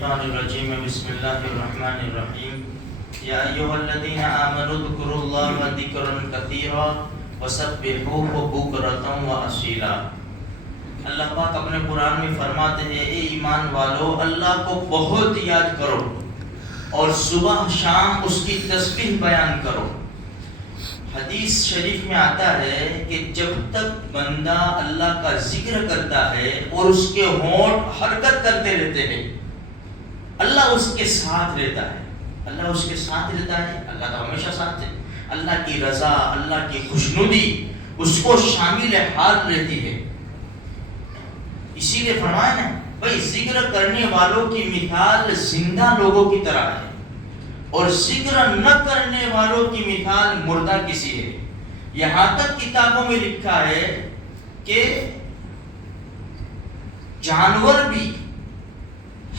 الشیطان الرجیم بسم اللہ الرحمن الرحیم یا ایھا الذین آمنوا اذکروا اللہ ذکرا کثیرا وسبحوہ بکرۃ واصیلا۔ اللہ پاک اپنے قرآن میں فرماتے ہیں اے ایمان والو اللہ کو بہت یاد کرو اور صبح شام اس کی تسبیح بیان کرو۔ حدیث شریف میں آتا ہے کہ جب تک بندہ اللہ کا ذکر کرتا ہے اور اس کے ہونٹ حرکت کرتے رہتے ہیں اللہ اس کے ساتھ رہتا ہے۔ اللہ اس کے ساتھ رہتا ہے، اللہ تو ہمیشہ ساتھ ہے۔ اللہ کی رضا، اللہ کی خوشنودی اس کو شامل حال رہتی ہے۔ اسی لیے فرمایا نا بھائی ذکر کرنے والوں کی مثال زندہ لوگوں کی طرح ہے اور ذکر نہ کرنے والوں کی مثال مردہ کسی ہے۔ یہاں تک کتابوں میں لکھا ہے کہ جانور بھی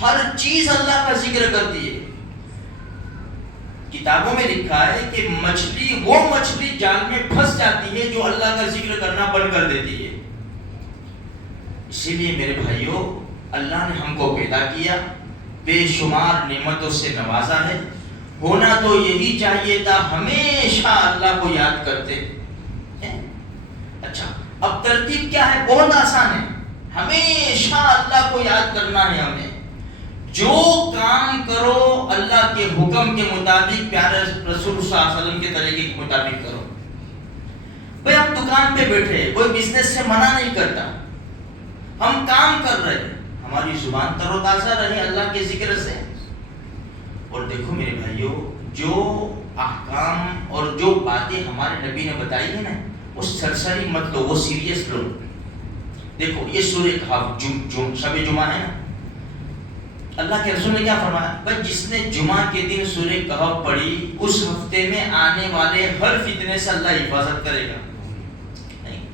ہر چیز اللہ کا ذکر کرتی ہے۔ کتابوں میں لکھا ہے کہ وہ مچھلی جال میں پھنس جاتی ہے جو اللہ کا ذکر کرنا بند کر دیتی ہے۔ اسی لیے میرے بھائیوں اللہ نے ہم کو پیدا کیا، بے شمار نعمتوں سے نوازا ہے، ہونا تو یہی چاہیے تھا ہمیشہ اللہ کو یاد کرتے ہیں۔ اچھا اب ترتیب کیا ہے؟ بہت آسان ہے، ہمیشہ اللہ کو یاد کرنا ہے ہمیں۔ جو کام کرو اللہ کے حکم کے مطابق، پیارے رسول صلی اللہ علیہ وسلم کے طریقے کے مطابق کرو۔ بھئی ہم دکان پہ بیٹھے، کوئی بزنس سے منع نہیں کرتا، ہم کام کر رہے ہیں، ہماری زبان تر و تازہ رہے اللہ کے ذکر سے۔ اور دیکھو میرے بھائیوں جو احکام اور جو باتیں ہمارے نبی نے بتائی ہیں نا وہ سرسری مت لو، وہ سیریس لو۔ دیکھو یہ سورہ کہف شب جمعہ ہے نا، اللہ کے رسول نے کیا فرمایا؟ بھائی جس نے جمعہ کے دن سورہ کہف پڑھی اس ہفتے میں آنے والے ہر فتنے سے اللہ حفاظت کرے گا۔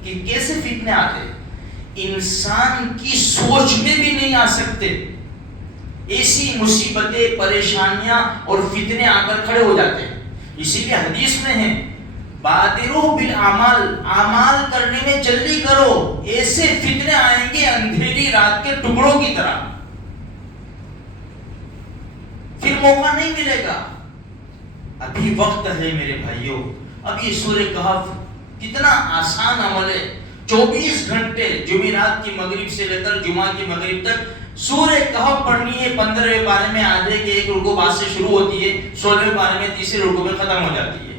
کہ کیسے فتنے آتے انسان کی سوچ میں بھی نہیں آ سکتے، ایسی مصیبتیں، پریشانیاں اور فتنے آ کر کھڑے ہو جاتے ہیں۔ اسی لیے حدیث میں ہے بادروا بالاعمال، اعمال کرنے میں جلدی کرو، ایسے فتنے آئیں گے اندھیری رات کے ٹکڑوں کی طرح، پھر موقع نہیں ملے گا۔ ابھی وقت ہے میرے بھائیوں، اب یہ سورہ کہف کتنا آسان عمل ہے۔ 24 گھنٹے جمعرات کی مغرب سے لے کر جمعہ کی مغرب تک سورہ کہف پڑھنی ہے۔ 15ویں پارے میں آدھے کے ایک رکوع بعد سے شروع ہوتی ہے، 16ویں پارے میں تیسرے رکوع میں ختم ہو جاتی ہے۔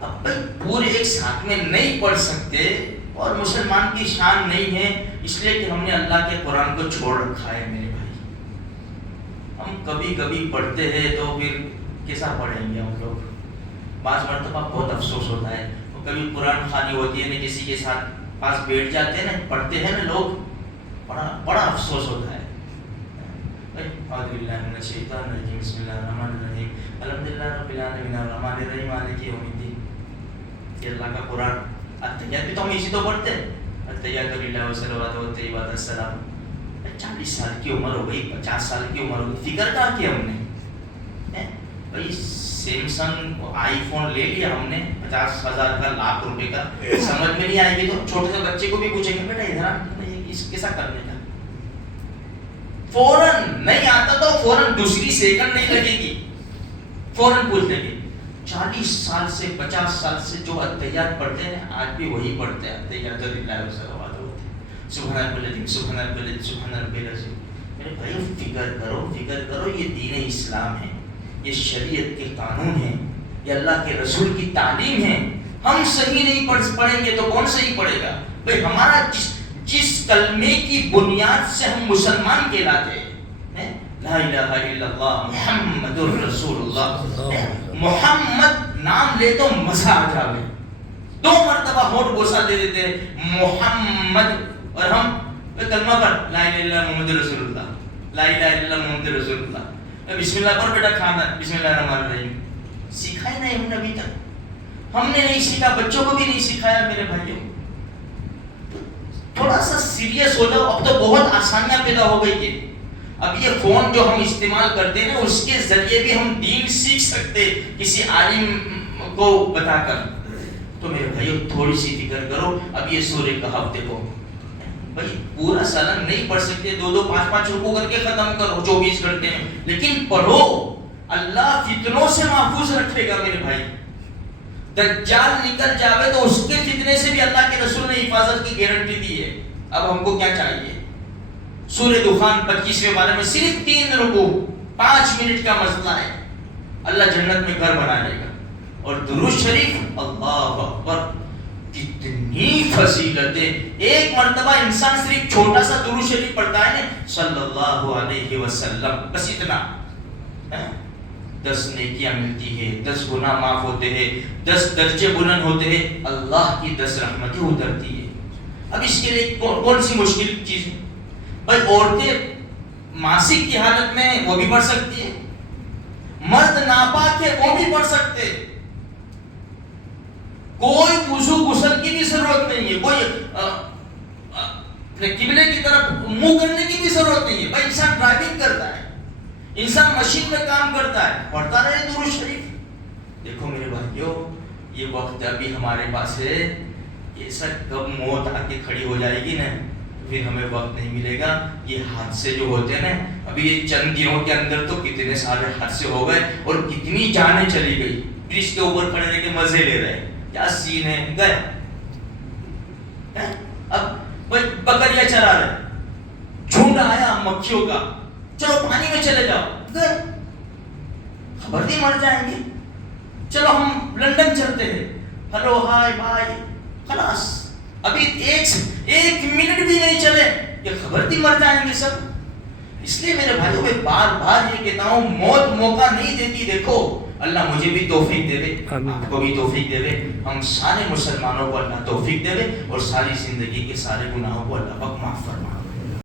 اب بھائی پورے ایک ساتھ میں نہیں پڑھ سکتے اور مسلمان کی شان نہیں ہے، اس لیے کہ ہم نے اللہ کے قرآن کو چھوڑ رکھا ہے میرے بھائی۔ ہم کبھی کبھی پڑھتے ہیں تو پھر کیسا پڑھیں گے ہم لوگ؟ بعض مرتبہ بہت افسوس ہوتا ہے، کبھی قرآن خوانی ہوتی ہے نا، کسی کے ساتھ پاس بیٹھ جاتے ہیں نا، پڑھتے ہیں نا لوگ، بڑا افسوس ہوتا ہے۔ اعوذ باللہ من الشیطان الرجیم بسم اللہ الرحمن الرحیم الحمدللہ رب العالمین الرحمن الرحیم مالک یوم الدین۔ یہ اللہ کا قرآن، التحیات بھی تو ہم اسی تو پڑھتے ہیں، التحیات للہ والصلوات والطیبات السلام۔ 40 سال کی عمر ہو گئی، 50 سال کی عمر ہو گئی، فکر کیا کیا ہم نے؟ بھائی سیمسنگ آئی فون لے لیا ہم نے 50,000 کا، لاکھ روپے کا، سمجھ میں نہیں آئے گی تو چھوٹے سے بچے کو بھی پوچھیں گے بیٹا ادھر کیسا کرنے کا، فوراً نہیں آتا تو فوراً دوسری سیکنڈ نہیں لگے گی، فوراً پوچھ لیں گے۔ 40 سال سے 50 سال سے جو التحیات پڑھتے ہیں آج بھی وہی پڑھتے ہیں، التحیات للہ والصلوات سبحان رب العظیم سبحان رب العظیم سبحان رب العظیم۔ میرے بھائیو فکر کرو یہ دین اسلام ہے، یہ شریعت کے قانون ہیں، یہ اللہ کے رسول کی تعلیم ہے۔ ہم صحیح نہیں پڑھیں گے تو کون صحیح پڑھے گا؟ بھائی ہمارا جس کلمے کی بنیاد سے ہم مسلمان کہلاتے ہیں، لا الہ الا اللہ محمد الرسول اللہ، محمد نام لے تو مزہ آ جاوے، 2 مرتبہ ہونٹ بوسہ دے دیتے محمد، اور ہم کلمہ پر لا الہ الا اللہ محمد رسول اللہ، لا الہ الا اللہ محمد رسول اللہ، بسم اللہ پر بیٹا کھانا، بسم اللہ الرحمن الرحیم، سیکھا ہی نہیں ہم نے ابھی تک، ہم نے نہیں سیکھا، بچوں کو بھی نہیں سکھایا میرے بھائیوں۔ تھوڑا سا سیریس ہو جاؤ، اب تو بہت آسانیاں پیدا ہو گئی ہیں، اب یہ فون جو ہم استعمال کرتے ہیں نا اس کے ذریعے بھی ہم دین سیکھ سکتے کسی عالم کو بتا کر۔ تو میرے بھائیوں تھوڑی سی فکر کرو، اب یہ سورہ کہف دیکھو، بھائی پورا سالن نہیں پڑھ سکتے، 2 5 5 رکوع کر کے ختم کرو 24 گھنٹے میں، لیکن پڑھو، اللہ فتنوں سے محفوظ رکھے گا میرے بھائی. دجال نکل جاوے تو اس کے فتنے سے بھی اللہ کے رسول نے حفاظت کی گارنٹی دی ہے. اب ہم کو کیا چاہیے؟ سورہ دخان 25ویں پارے میں صرف 3 رکوع 5 منٹ کا مسئلہ ہے، اللہ جنت میں گھر بنا لے گا. اور درود شریف، اللہ اکبر، کتنی فضیلتیں. ایک مرتبہ انسان صرف چھوٹا سا درود شریف پڑھتا ہے نا، صلی اللہ علیہ وسلم، بس اتنا، 10 نیکیاں ملتی ہے، 10 گناہ معاف ہوتے ہیں، 10 درجے بلند ہوتے ہیں، اللہ کی 10 رحمتیں اترتی ہے. اب اس کے لیے کون سی مشکل چیز ہے؟ بھائی عورتیں ماسک کی حالت میں وہ بھی پڑھ سکتی ہے، مرد ناپاک ہے وہ بھی پڑھ سکتے، کوئی وضو غسل کی بھی ضرورت نہیں ہے، کوئی قبلے کی طرف منہ کرنے کی بھی ضرورت نہیں ہے. بھائی انسان ڈرائیونگ کرتا ہے، انسان مشین میں کام کرتا ہے، پڑھتا رہے درود شریف. دیکھو میرے بھائیو، یہ وقت ابھی ہمارے پاس ہے، یہ سب کب موت آ کے کھڑی ہو جائے گی نا، پھر ہمیں وقت نہیں ملے گا. یہ حادثے جو ہوتے ہیں نا، ابھی یہ چند دنوں کے اندر تو کتنے سارے حادثے ہو گئے اور کتنی جانیں چلی گئی. برج کے اوپر کھڑے رہ کے مزے لے رہے ہیں، کیا سین ہے، گئے. اب بکریاں چلا رہے، جھنڈ آیا مکھیوں کا، چلو پانی میں چلے جاؤ، گئے. خبر نہیں مر جائیں گے، چلو ہم لندن چلتے ہیں، ہلو ہائے بھائی، خلاص ابھی ایک منٹ بھی نہیں چلے کہ خبر نہیں مر جائیں گے سب. اس لیے میرے بھائیوں میں بار بار یہ کہتا ہوں، موت موقع نہیں دیتی. دیکھو اللہ مجھے بھی توفیق دے، آپ کو بھی توفیق دے، ہم سارے مسلمانوں کو اللہ توفیق دے اور ساری زندگی کے سارے گناہوں کو اللہ پاک معاف فرمائے.